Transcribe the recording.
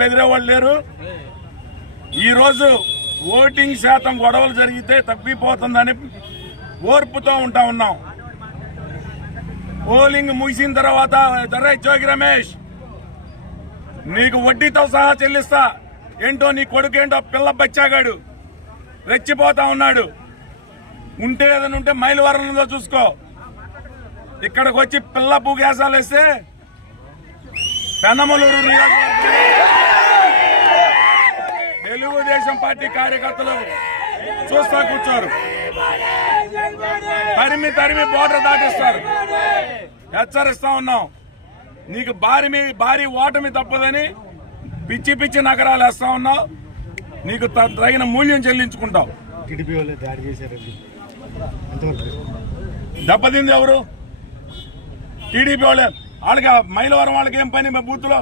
బెదిరేవాళ్ళు లేరు. ఈరోజు ఓటింగ్ శాతం గొడవలు జరిగితే తప్పిపోతుందని ఓర్పుతో ఉన్నాం. పోలింగ్ ముగిసిన తర్వాత జోగి రమేష్ నీకు వడ్డీతో సహా చెల్లిస్తా, ఏంటో నీ కొడుకేంటో పిల్ల బచ్చాగాడు రెచ్చిపోతా ఉన్నాడు. ఉంటే ఏదైనా ఉంటే మైలవరంలో చూసుకో. ఇక్కడికి వచ్చి పిల్ల పూగేసాలు వేస్తే పెనమలూరు తెలుగుదేశం పార్టీ కార్యకర్తలు చూస్తా కూర్చోరు. తరిమి బోర్డర్ దాటిస్తారు. హెచ్చరిస్తా ఉన్నాం. నీకు భారీ ఓటమి తప్పదని పిచ్చి నగరాలు వేస్తా ఉన్నావు. నీకు తగిన మూల్యం చెల్లించుకుంటావు. దెబ్బతింది ఎవరు? టీడీపీ వాళ్ళే. వాళ్ళకి మైలవరం వాళ్ళకి ఏం పని బూత్లో?